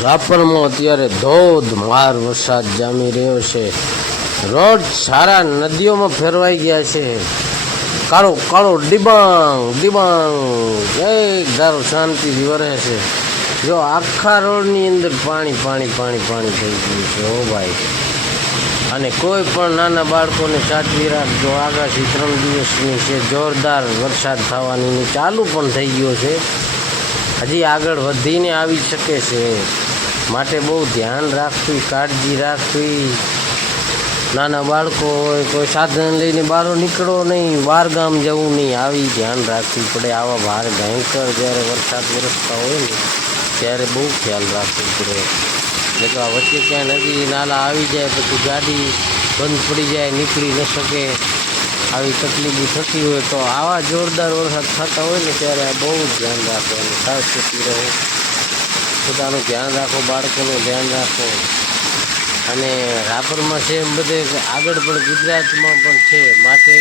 રાપરમાં અત્યારે ધોધમાર વરસાદ જામી રહ્યો છે. રોડ સારા નદીઓમાં ફેરવાઈ ગયા છે. કાળો કાળો ડિબાંગ ડિબાંગ એક ધારો શાંતિથી વરે છે. જો આખા રોડની અંદર પાણી પાણી પાણી પાણી થઈ ગયું છે. હો ભાઈ, અને કોઈ પણ નાના બાળકોને સાચવી રાખજો. આગાહી 3 દિવસની છે. જોરદાર વરસાદ થવાની ચાલુ પણ થઈ ગયો છે. હજી આગળ વધીને આવી શકે છે. માટે બહુ ધ્યાન રાખવી, કાળજી રાખવી. નાના બાળકો હોય, કોઈ સાધન લઈને બહાર નીકળો નહીં, બહાર ગામ જવું નહીં. આવી ધ્યાન રાખવી પડે. આવા ભાર ભયંકર જ્યારે વરસાદ વરસતા હોય ને ત્યારે બહુ ખ્યાલ રાખવું પડે. એટલે કે આ વચ્ચે ક્યાં નદી નાલા આવી જાય પછી ગાડી બંધ પડી જાય, નીકળી ન શકે, આવી તકલીફો થતી હોય તો આવા જોરદાર વરસાદ થતા હોય ને ત્યારે બહુ ધ્યાન રાખવાનું, સાવચેતી રહો, પોતાનું ધ્યાન રાખો, બાળકોનું ધ્યાન રાખો. અને રાપરમાં છે એમ બધે આગળ પણ ગુજરાતમાં પણ છે. માટે